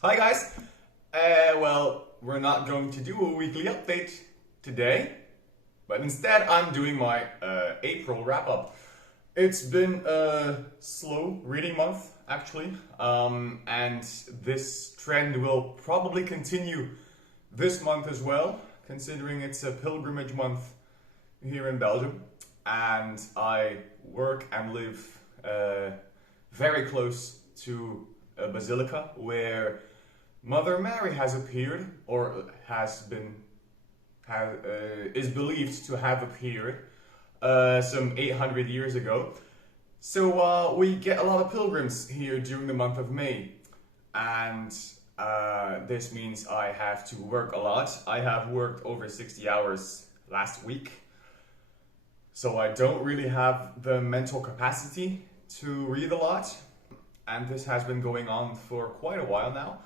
Hi guys! Well, we're not going to do a weekly update today, but instead I'm doing my April wrap up. It's been a slow reading month, actually, and this trend will probably continue this month as well, considering it's a pilgrimage month here in Belgium, and I work and live very close to a basilica where Mother Mary has appeared, or is believed to have appeared some 800 years ago. So we get a lot of pilgrims here during the month of May, and this means I have to work a lot. I have worked over 60 hours last week, so I don't really have the mental capacity to read a lot, and this has been going on for quite a while now.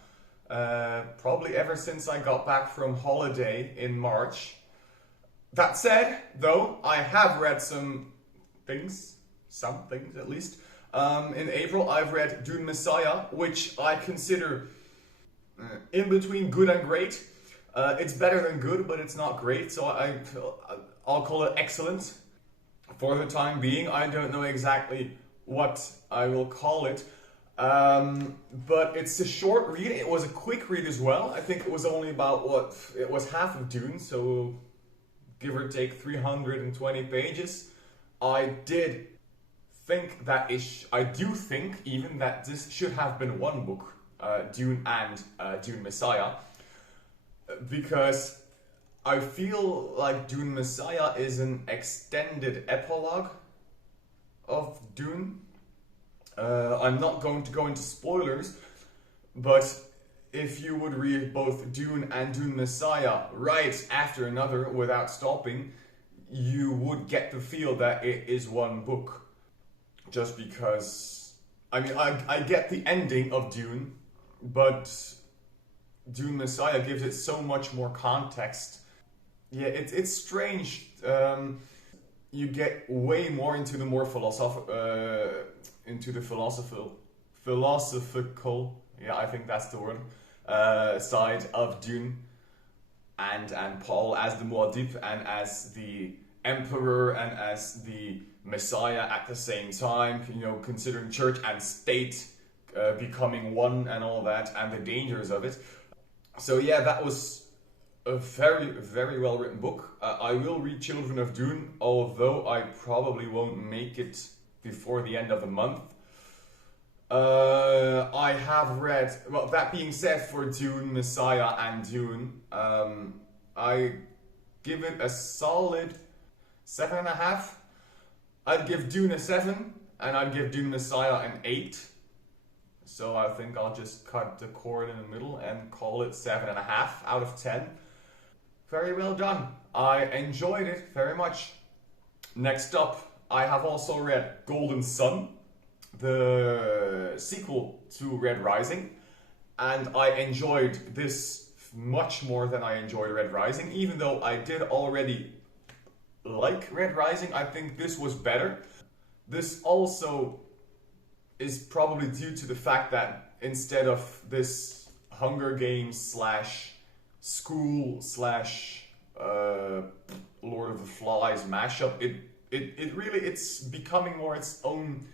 Probably ever since I got back from holiday in March. That said, though, I have read some things at least. In April, I've read Dune Messiah, which I consider in between good and great. It's better than good, but it's not great, so I'll call it excellent for the time being. I don't know exactly what I will call it. But it's a short read. It was a quick read as well. I think it was only about it was half of Dune, so give or take 320 pages. I do think even that this should have been one book, Dune and Dune Messiah, because I feel like Dune Messiah is an extended epilogue of Dune. I'm not going to go into spoilers, but if you would read both Dune and Dune Messiah right after another without stopping, you would get the feel that it is one book. Just because, I get the ending of Dune, but Dune Messiah gives it so much more context. Yeah, it's strange. You get way more into the more philosophical, yeah, I think that's the word, side of Dune, and Paul as the Muad'Dib and as the emperor and as the Messiah at the same time, considering church and state becoming one and all that, and the dangers of it. So yeah, that was a very, very well written book. I will read Children of Dune, although I probably won't make it before the end of the month. I have read, well, that being said, for Dune, Messiah, and Dune, I give it a solid 7.5. I'd give Dune a 7, and I'd give Dune Messiah an 8. So I think I'll just cut the cord in the middle and call it 7.5 out of 10. Very well done. I enjoyed it very much. Next up, I have also read Golden Sun, the sequel to Red Rising, and I enjoyed this much more than I enjoyed Red Rising. Even though I did already like Red Rising, I think this was better. This also is probably due to the fact that instead of this Hunger Games slash school slash Lord of the Flies mashup, it's becoming more its own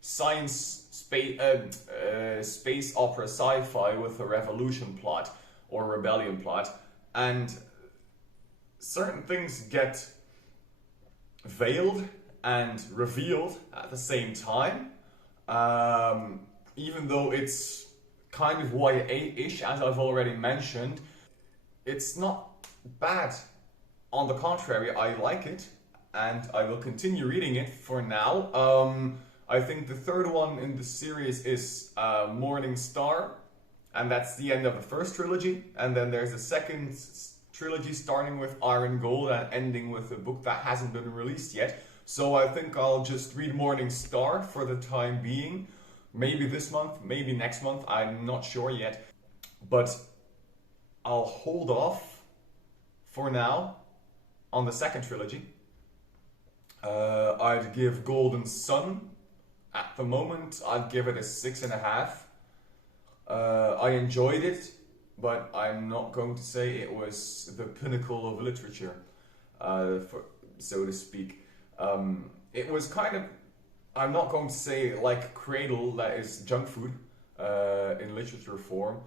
science space opera sci-fi with a revolution plot or rebellion plot, and certain things get veiled and revealed at the same time, even though it's kind of YA-ish, as I've already mentioned. It's not bad. On the contrary, I like it, and I will continue reading it for now. I think the third one in the series is Morning Star, and that's the end of the first trilogy. And then there's a second trilogy starting with Iron Gold and ending with a book that hasn't been released yet. So I think I'll just read Morning Star for the time being. Maybe this month, maybe next month, I'm not sure yet. But I'll hold off for now on the second trilogy. I'd give Golden Sun, at the moment, I'd give it a 6.5. I enjoyed it, but I'm not going to say it was the pinnacle of literature, so to speak. It was kind of, I'm not going to say like Cradle, that is junk food in literature form,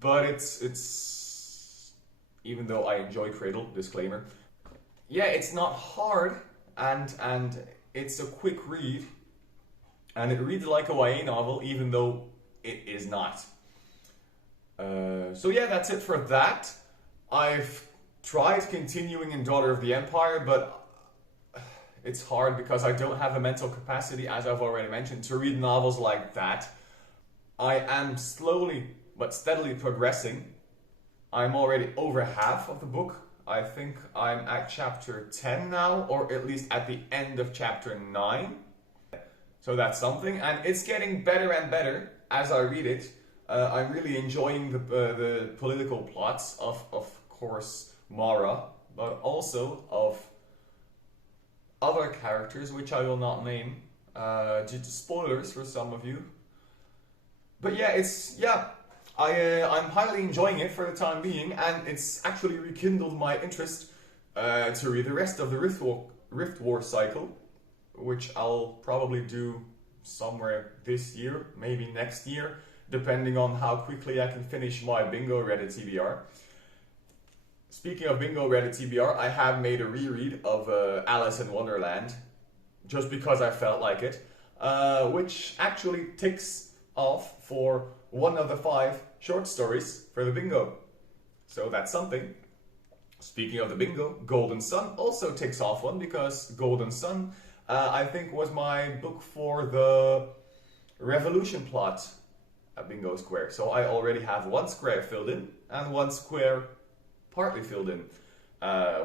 but it's even though I enjoy Cradle, disclaimer, yeah, it's not hard, and it's a quick read, and it reads like a YA novel, even though it is not. So yeah, that's it for that. I've tried continuing in Daughter of the Empire, but it's hard because I don't have the mental capacity, as I've already mentioned, to read novels like that. I am slowly but steadily progressing. I'm already over half of the book. I think I'm at chapter 10 now, or at least at the end of chapter 9. So that's something, and it's getting better and better as I read it. I'm really enjoying the political plots of course, Mara, but also of other characters, which I will not name, due to spoilers for some of you. But yeah, I'm highly enjoying it for the time being, and it's actually rekindled my interest to read the rest of the Rift War cycle, which I'll probably do somewhere this year, maybe next year, depending on how quickly I can finish my Bingo Reddit TBR. Speaking of Bingo Reddit TBR, I have made a reread of Alice in Wonderland, just because I felt like it, which actually ticks off for one of the 5 short stories for the bingo. So that's something. Speaking of the bingo, Golden Sun also ticks off one, because Golden Sun, I think, was my book for the Revolution plot at Bingo Square. So I already have 1 square filled in, and 1 square partly filled in.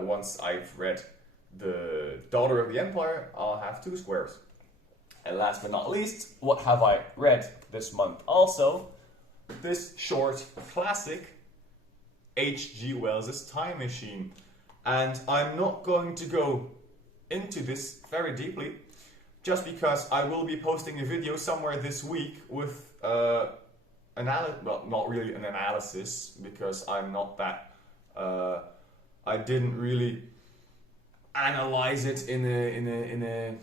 Once I've read the Daughter of the Empire, I'll have 2 squares. And last but not least, what have I read this month? Also, this short classic, H.G. Wells' Time Machine. And I'm not going to go into this very deeply, just because I will be posting a video somewhere this week with well, not really an analysis, because I'm not that, I didn't really analyze it in a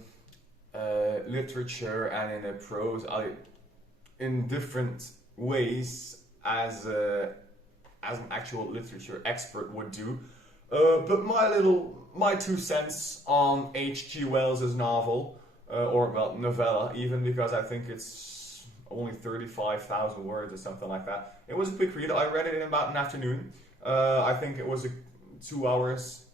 literature and in a prose, in different ways as an actual literature expert would do. But my 2 cents on H.G. Wells' novel, or well, novella even, because I think it's only 35,000 words or something like that. It was a quick read. I read it in about an afternoon. I think it was 2 hours,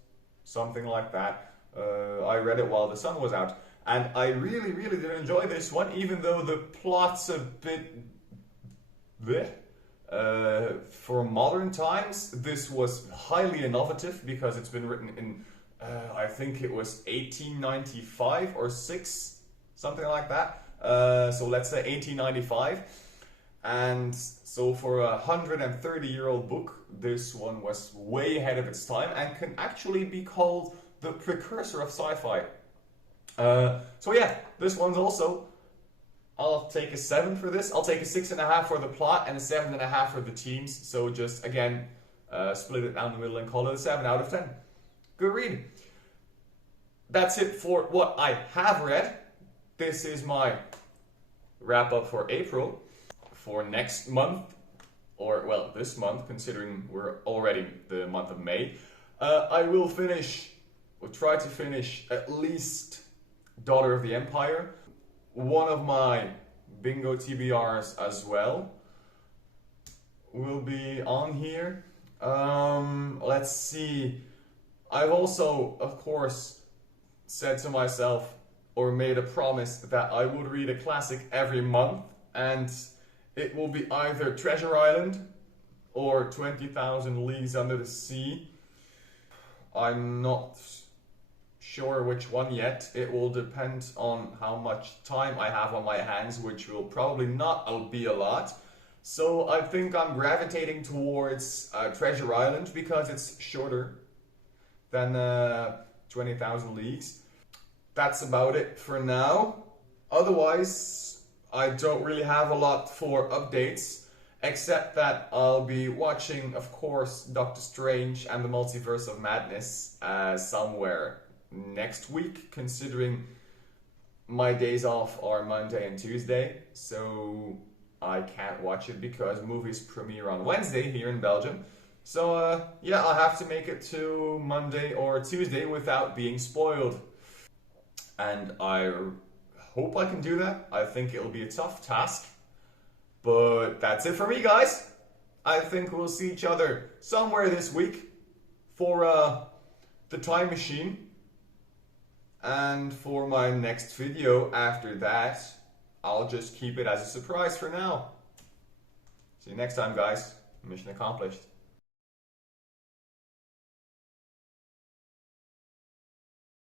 something like that. I read it while the sun was out. And I really, really did enjoy this one, even though the plot's a bit bleh. For modern times, this was highly innovative, because it's been written in, I think it was 1895 or 6, something like that. So let's say 1895. And so for a 130-year-old book, this one was way ahead of its time and can actually be called the precursor of sci-fi. So yeah, this one's also, I'll take a 7 for this. I'll take a 6.5 for the plot and a 7.5 for the teams. So just, again, split it down the middle and call it a 7 out of 10. Good read. That's it for what I have read. This is my wrap up for April. For next month, or well, this month, considering we're already the month of May, I will try to finish at least Daughter of the Empire, one of my Bingo TBRs as well will be on here. Let's see. I've also, of course, said to myself, or made a promise, that I would read a classic every month, and it will be either Treasure Island or 20,000 Leagues Under the Sea. I'm not sure which one yet. It will depend on how much time I have on my hands, which will probably not be a lot. So I think I'm gravitating towards Treasure Island, because it's shorter than 20,000 Leagues. That's about it for now. Otherwise, I don't really have a lot for updates. Except that I'll be watching, of course, Doctor Strange and the Multiverse of Madness somewhere next week, considering my days off are Monday and Tuesday, so I can't watch it because movies premiere on Wednesday here in Belgium. So yeah, I'll have to make it to Monday or Tuesday without being spoiled. And I hope I can do that. I think it'll be a tough task. But that's it for me, guys. I think we'll see each other somewhere this week for the time machine. And for my next video after that, I'll just keep it as a surprise for now. See you next time, guys. Mission accomplished.